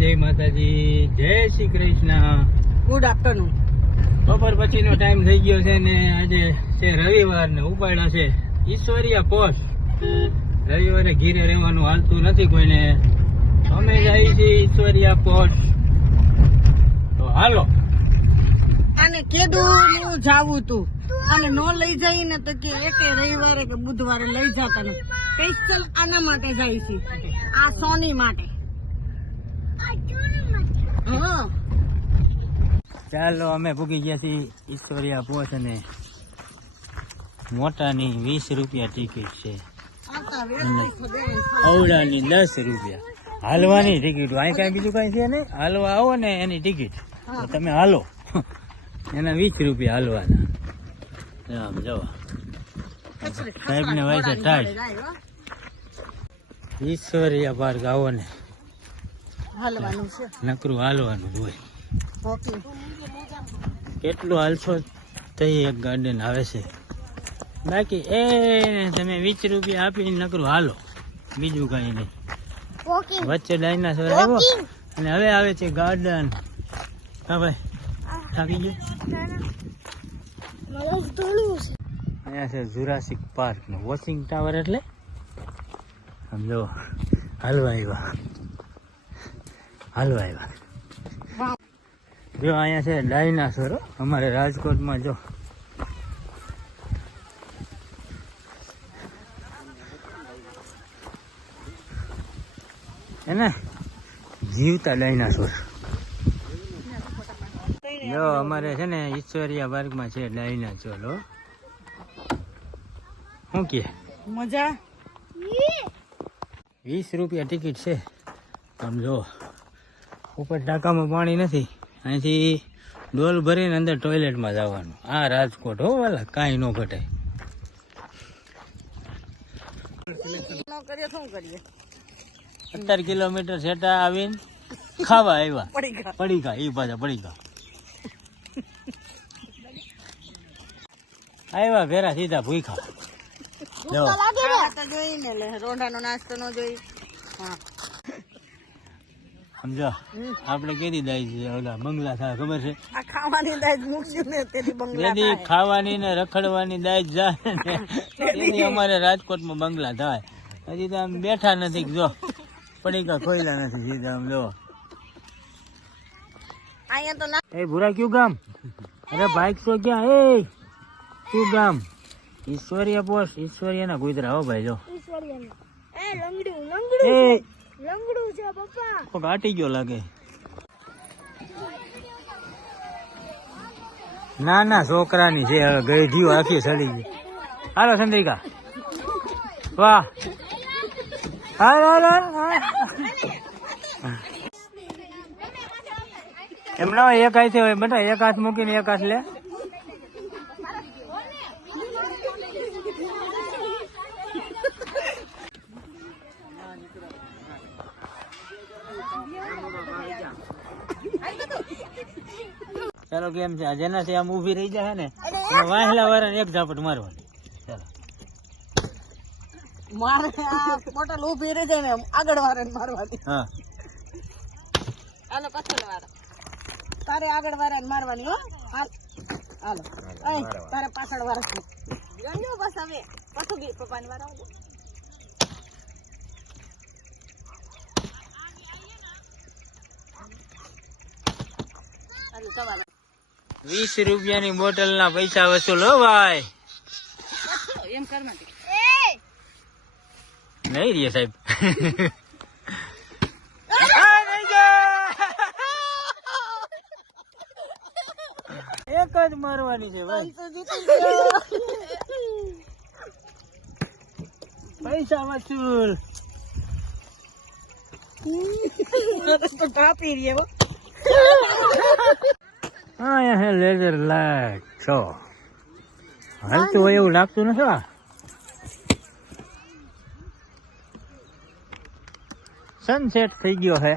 જય માતાજી જય શ્રી કૃષ્ણ. ગુડ આફ્ટરનૂન બપોર પછીનો ટાઈમ થઈ ગયો છે ને આજે છે રવિવાર ને ઉપાડ્યો છે ઈશ્વરીય પોસ્ટ રવિવારે ઘીરે રહેવાનું હાલતું નથી કોઈને. અમે જઈએ છીએ ઈશ્વરીય પોસ્ટ તો હાલો. અને કેદું હું જાવું તું. અને નો લઈ જઈ ને તો કે એકે રવિવારે કે બુધવારે લઈ જતા નથી. સ્પેશિયલ આના માટે જાય છે. આ સોની માટે. ચાલો અમે પૂગી ગયા છીએ ઈશ્વરિયા પોસ્ટ અને મોટાની વીસ રૂપિયા ટિકિટ છે. અવડાની દસ રૂપિયા. હાલવાની ટિકિટ અહીં કાંઈ બીજું કાંઈ છે નહીં? હાલવા આવો ને એની ટિકિટ તમે હાલો. એના વીસ રૂપિયા હાલવાના. જવા. સાહેબ ને વાય છે હો. ઈશ્વરીય પાર્ક આવો ને. હાલવાનું છે. નકરું હાલવાનું હોય. ઓકે કેટલું હાલશો? તો એક ગાર્ડન આવે છે. બાકી એ તમે વીસ રૂપિયા આપીને નકરું હાલો. બીજું કાંઈ નહીં. વચ્ચે ડાયનાસોર આવ્યો અને હવે આવે છે ગાર્ડન હા ભાઈ થાકી ગયો? અહીંયા છે જુરાસિક પાર્કનું વોચિંગ ટાવર એટલે. સમજો હાલવા આવ્યા. હાલવા આવ્યા જો અહીંયા છે ડાયનાસોર. અમારે રાજકોટમાં જો. એને જીવતા ડાયનાસોર. જો અમારે છે ને ઈશ્વરિયા પાર્કમાં છે ડાયનાસોર હો. શું કે મજા? વીસ રૂપિયા ટિકિટ છે. આમ જો. ઉપર ટાંકામાં પાણી નથી. અહીંથી ડોલ ભરીને અંદર ટોયલેટમાં જવાનું. આ રાજકોટ હો વાલા કાંઈ ન ઘટે ન કરીએ શું કરીએ સત્તર કિલોમીટર સેટા આવીને ખાવા આવ્યા. પડી ગયા એ પાછા પડી ગયા આવ્યા ભેરા સીધા ભૂખા રોંઢાનો નાસ્તો ન જોઈ હા. સમજો? આપણે કેદી દાય છે ઓલા બંગલા થાય ખબર છે? આ ખાવાની ને તેથી બંગલા જેથી ખાવાની ને રખડવાની દાય જાય ને તેથી અમારે રાજકોટમાં બંગલા થાય. હજી તો આમ બેઠા નથી કે જો પડીકા ખોયલા નથી સીધા આમ જો. અહીંયા તો ના એ ભૂરા ક્યું ગામ? અરે બાઈક તો ક્યાં? એ ક્યું ગામ? ઈશ્વરીય પોસ્ટ ઈશ્વરીય ના ગુજરા હો ભાઈ જો. એ કોક આટી ગયો લાગે. ના ના છોકરાની છે હવે ગઈઢીઓ આખી સડી ગઈ. હાલો ચંદ્રિકા વાહ. હાલ હાલ હાલ, હાલ. એમ ના એક હાથે હોય બેટા એક હાથ મૂકીને એક હાથ લે. ચાલો કેમ છે? જેનાથી આમ ઊભી રહી જાય ને વાહલા વાળાને એક ઝાપટ મારવાની. ચાલો. મારે આ બોટલ ઊભી રહી જાય ને આગળ વાળા મારવાની. હા. હાલો પાછળ વાળા. તારે આગળ વાળા મારવાની હો. હાલ. હાલો. તારે પાછળ વાળા ગણ્યો બસ હવે. પાછું બી પપ્પાની વાળા આવજો. વીસ રૂપિયાની બોટલ ના પૈસા વસૂલ હો ભાઈ. એમ નહીં રે સાહેબ. એક જ મારવાની છે ભાઈ. પૈસા વસૂલ. તો કાપી રહી હો હા છે લેઝર લાઈટ છો. હાલતું હોય એવું લાગતું નથી આ સનસેટ થઈ ગયો છે.